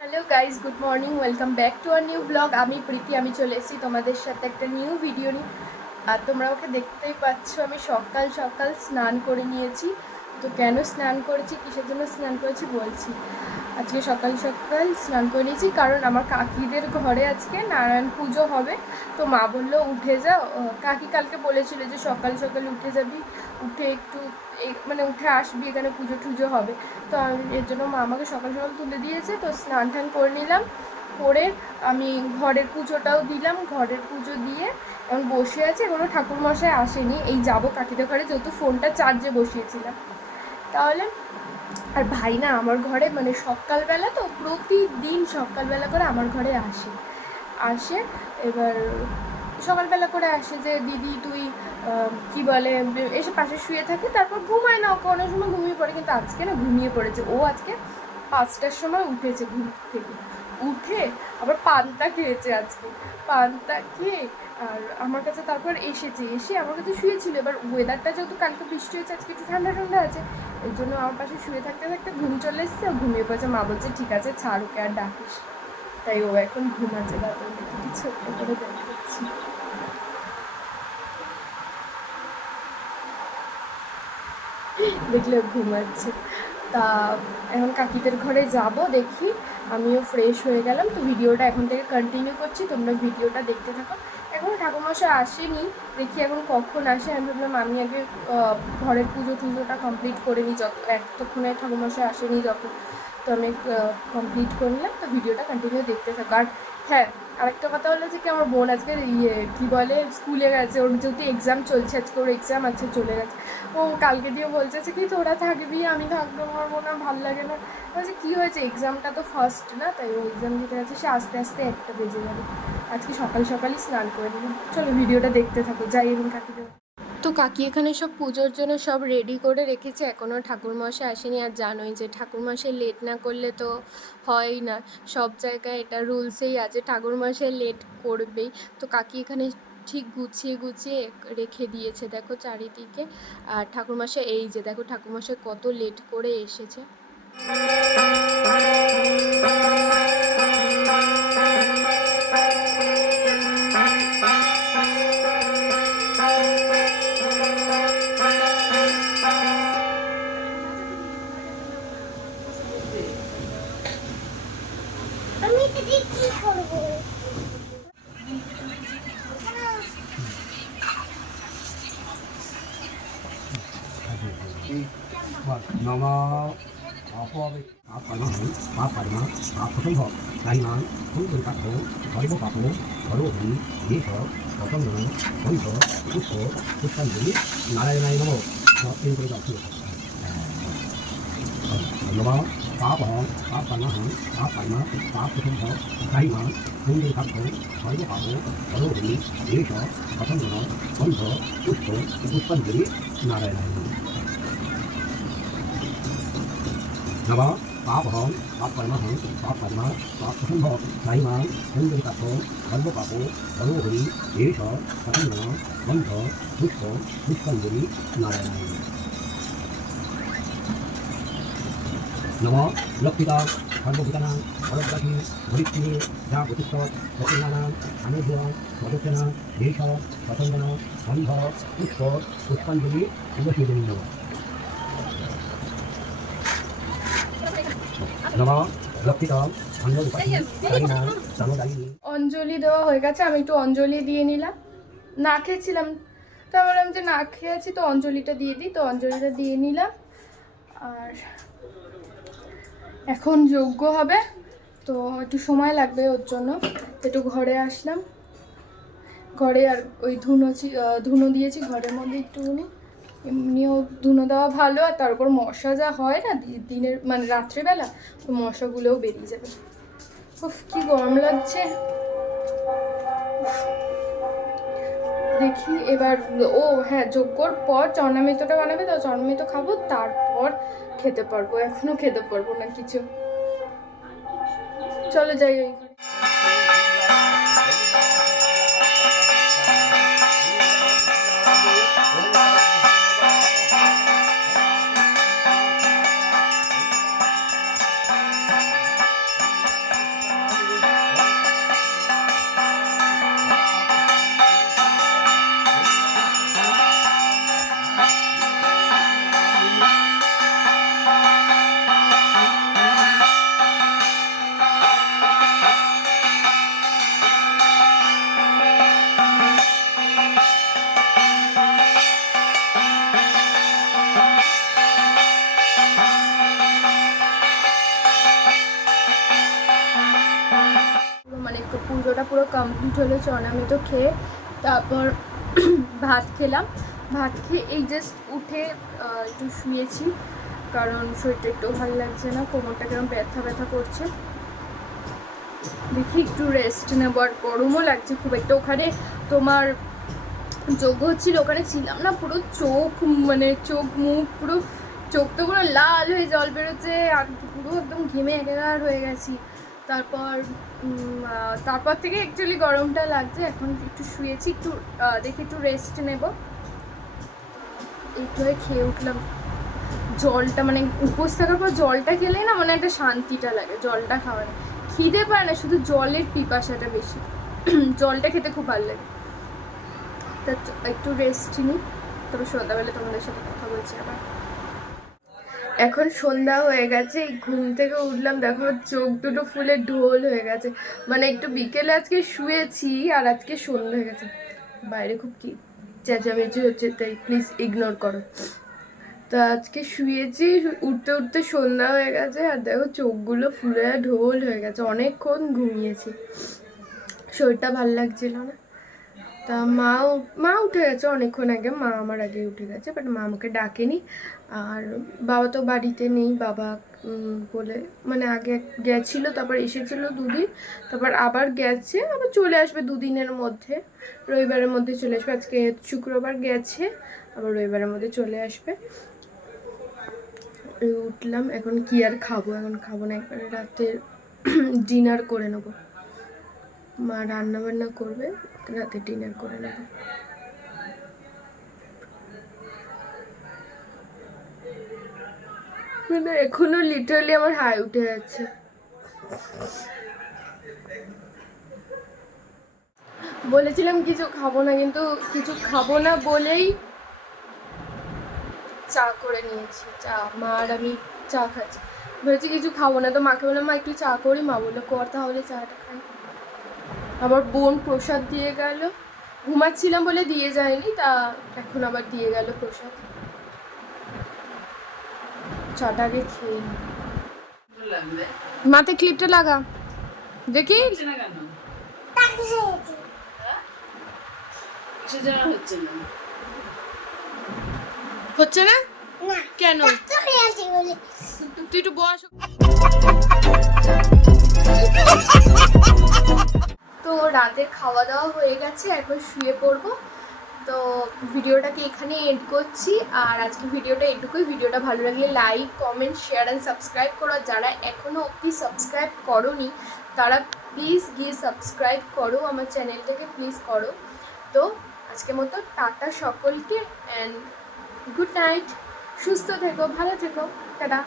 Hello guys, good morning, welcome back to our new blog. আমি প্রীতি, আমি চলে এসেছি তোমাদের সাথে একটা নিউ ভিডিও নিয়ে। আর তোমরা ওকে দেখতেই পাচ্ছ, আমি সকাল সকাল স্নান করে নিয়েছি। তো কেন স্নান করেছি, কিসের জন্য স্নান করেছি বলছি। আজকে সকাল সকাল স্নান করে নিয়েছি কারণ আমার কাকিদের ঘরে আজকে নারায়ণ পুজো হবে। তো মা বললো উঠে যাও, কাকি কালকে বলেছিল যে সকাল সকাল উঠে যাবি, উঠে একটু মানে উঠে আসবি, এখানে পুজো টুজো হবে। তো এর জন্য মা আমাকে সকাল সকাল তুলে দিয়েছে। তো স্নান টান করে নিলাম, করে আমি ঘরের পুজোটাও দিলাম। ঘরের পুজো দিয়ে এখন বসে আছে, এখনও ঠাকুরমশাই আসেনি। এই যাবো কাকিদের ঘরে, যেহেতু ফোনটা চার্জে বসিয়েছিলাম। তাহলে আর ভাই না আমার ঘরে মানে সকালবেলা তো প্রতিদিন সকালবেলা করে আমার ঘরে আসে। এবার সকালবেলা করে আসে যে দিদি তুই কি বলে এসে পাশে শুয়ে থাকে, তারপর ঘুমায় না, কোনো সময় ঘুমিয়ে পড়ে। কিন্তু আজকে না ঘুমিয়ে পড়েছে ও। আজকে 5টার সময় উঠেছে ঘুম থেকে, উঠে আবার পান্তা খেয়েছে আজকে। পান্তা খেয়ে আর আমার কাছে তারপর এসে আমার কাছে শুয়েছিল। এবার ওয়েদারটা যেহেতু কালকে বৃষ্টি হয়েছে, আজকে একটু ঠান্ডা ঠান্ডা আছে, এর জন্য আমার পাশে শুয়ে থাকতে থাকতে ঘুম চলে এসছে, ঘুমিয়ে পড়েছে। মা বলছে ঠিক আছে ছাড়, ওকে আর ডাকিস। তাই ও এখন ঘুমাচ্ছে। তারপর ছোট্ট করে দেখাচ্ছি, দেখলে ঘুমাচ্ছে। তা এখন কাকিদের ঘরে যাব, দেখি। আমিও ফ্রেশ হয়ে গেলাম, তো ভিডিওটা এখন থেকে কন্টিনিউ করছি, তোমরা ভিডিওটা দেখতে থাকো। এখন ঠাকুরমশাই আসেনি, দেখি এখন কখন আসে। আমি ভাবলাম আমি আগে ঘরের পুজো টুজোটা কমপ্লিট করে নিই, এতক্ষণে ঠাকুরমশাই আসেনি যখন। তো আমি কমপ্লিট করে নিলাম, তো ভিডিওটা কন্টিনিউ দেখতে থাকো। আর হ্যাঁ, আরেকটা কথা হলো যে কি আমার বোন আজকে কী বলে স্কুলে গেছে, ওর যেহেতু এক্সাম চলছে, আজকে ওর এক্সাম আছে, চলে গেছে। ও কালকে দিয়ে বলছে কি তোরা থাকবি, আমি থাকবো, আমার মনে হয় ভালো লাগে না। বলছে কী হয়েছে, এক্সামটা তো ফার্স্ট না, তাই ও এক্সাম দিতে গেছে, সে আস্তে আস্তে 1টা বেজে যাবে। আজকে সকাল সকালই স্নান করে দিলাম। চলো ভিডিওটা দেখতে থাকো, যাই এবং কাকিদের। তো কাকি এখানে সব পুজোর জন্য সব রেডি করে রেখেছে, এখনও ঠাকুরমশাই আসেনি। আর জানোই যে ঠাকুরমশাই লেট না করলে তো হয় না, সব জায়গায় এটা রুলসেই আছে, ঠাকুরমশাই লেট করবেই। তো কাকি এখানে ঠিক গুছিয়ে গুছিয়ে রেখে দিয়েছে দেখো চারিদিকে। আর ঠাকুরমশাই এই যে দেখো ঠাকুরমশাই কত লেট করে এসেছে। নমা অপবে আপনহং পাপর্মা আপসম্ভ তাইমান কুলকুল পাপ সর্বপাপ সর্বভূমি দেশ পতঙ্গন বন্ধ পুষ্প পুষ্পাঞ্জলি নারায়ণায় নমঃ। এই করে যাচ্ছি নমা পাপহং পাপর্মহং পাপর্মা পাপসম্ভ তাইমান কুলকুল পাপ সর্বপাপ সর্বভূমি দেশ পতঙ্গন বন্ধ পুষ্প পুষ্পাঞ্জলি নারায়ণায় নমঃ। নমঃ পাপহং পাপকর্মহং পাপকর্মা পাপসম্ভব তাইমাং কুণ্ডলিকাক্ষ সর্বপাপ সর্বহরি এষ পতঙ্গন বন্ধ পুষ্প পুষ্পাঞ্জলি নারায়ণায় নমঃ লক্ষিতা সর্বভূতানাং ভরদ্বাসী ধরিত্রী যা প্রতিষ্ঠ প্রতিমানাং সানুজ্য প্রদক্ষিণা এষ পতঙ্গন বন্ধ পুষ্প পুষ্পাঞ্জলি তুলসীদেবী নমঃ। অঞ্জলি দেওয়া হয়ে গেছে, আমি একটু অঞ্জলি দিয়ে নিলাম। না খেয়েছিলাম, তো বললাম যে না খেয়ে আছি তো অঞ্জলিটা দিয়ে দিই, তো অঞ্জলিটা দিয়ে নিলাম। আর এখন যজ্ঞ হবে, তো একটু সময় লাগবে ওর জন্য। একটু ঘরে আসলাম, ঘরে আর ওই ধুনো দিয়েছি ঘরের মধ্যে একটুখানি, এমনিও ধুনো দেওয়া ভালো। আর তার উপর মশা যা হয় না দিনের মানে রাত্রেবেলা, তো মশাগুলোও বেরিয়ে যাবে। উফ কি গরম লাগছে। দেখি এবার, ও হ্যাঁ, যজ্ঞর পর চর্ণামৃতটা বানাবে, তো চর্ণামৃত খাবো, তারপর খেতে পারবো, এখনো খেতে পারবো না কিছু। চলো যাই ওই ঘরে। পুজোটা পুরো কমপ্লিট হলো চনামিতো খেয়ে। তারপর ভাত খেলাম, ভাত খেয়ে এই জাস্ট উঠে একটু শুয়েছি, কারণ শরীরটা একটু ভালো লাগছে না, কোমরটা কেমন ব্যথা ব্যথা করছে। দেখি একটু রেস্ট নেবো, আর গরমও লাগছে খুব একটা। ওখানে তোমার যোগ্য হচ্ছিল, ওখানে ছিলাম না, পুরো চোখ মানে চোখ মুখ পুরো, চোখ তো পুরো লাল হয়ে জল বেরোচ্ছে, আর পুরো একদম ঘেমে একেকার হয়ে গেছি। তারপর থেকে অ্যাকচুয়ালি গরমটা লাগছে। এখন একটু শুয়েছি, একটু দেখি একটু রেস্ট নেব। একটু হয়ে খেয়ে উঠলাম। জলটা মানে উপোস থাকার পর জলটা খেলে না মানে একটা শান্তিটা লাগে, জলটা খাওয়ার খিদে পায় না, শুধু জলের পিপাসাটা বেশি। জলটা খেতে খুব ভালো লাগে। তা একটু রেস্ট নিই, তবে সন্ধ্যাবেলা তোমাদের সাথে কথা বলছি আবার। এখন সন্ধ্যা হয়ে গেছে, এই ঘুম থেকে উঠলাম, দেখো চোখ দুটো ফুলে ঢোল হয়ে গেছে। মানে একটু বিকেলে আজকে শুয়েছি, আর আজকে সন্ধ্যা হয়ে গেছে। বাইরে খুব কি চেঁচামেচি হচ্ছে, তাই প্লিজ ইগনোর করো। তো আজকে শুয়েছি, উঠতে উঠতে সন্ধ্যা হয়ে গেছে, আর দেখো চোখগুলো ফুলে ঢোল হয়ে গেছে। অনেকক্ষণ ঘুমিয়েছি, শরীরটা ভালো লাগছিল না। তা মা উঠে গেছে অনেকক্ষণ আগে, মা আমার আগে উঠে গেছে, বাট মা আমাকে ডাকেনি। আর বাবা তো বাড়িতে নেই, বাবা বলে মানে আগে গেছিলো, তারপর এসেছিল 2 দিন, তারপর আবার গেছে, আবার চলে আসবে 2 দিনের মধ্যে, রবিবারের মধ্যে চলে আসবে। আজকে শুক্রবার গেছে, আবার রবিবারের মধ্যে চলে আসবে। উঠলাম, এখন কি আর খাবো, এখন খাবো না, একবারে রাতে ডিনার করে নেবো। মা রান্না বান্না করবে, রাতে ডিনার করে নেবো। মানে এখনো লিটারালি আমার হাই উঠে যাচ্ছে। বলেছিলাম কিছু খাবো না, কিন্তু কিছু খাবো না বলেই চা করে নিয়েছি। চা, মা আর আমি চা খাচ্ছি। বলেছি কিছু খাবো না, তো মাকে বললাম মা একটু চা করি, মা বললো কর তাহলে চাটা খাই। আবার বোন প্রসাদ দিয়ে গেল, ঘুমাচ্ছিলাম বলে দিয়ে যায়নি, তা এখন আবার দিয়ে গেল প্রসাদ। চাটা আগে খেয়ে নি। মাথায় ক্লিপটা লাগা দেখি। হচ্ছে না কেন? তুই একটু বস। তো রাতে খাওয়া দাওয়া হয়ে গেছে, এখন শুয়ে পড়বো। তো ভিডিওটাকে এখানে এন্ড করছি, আর আজকে ভিডিওটা এটুকুই। ভিডিওটা ভালো লাগলে like, comment, share and subscribe করো। যারা এখনও অবধি সাবস্ক্রাইব করোনি তারা প্লিজ গিয়ে সাবস্ক্রাইব করো, আমার চ্যানেলটাকে প্লিজ করো। তো আজকের মতো টাটা সকলকে, অ্যান্ড গুড নাইট। সুস্থ থেকো, ভালো থেকো, টাটা।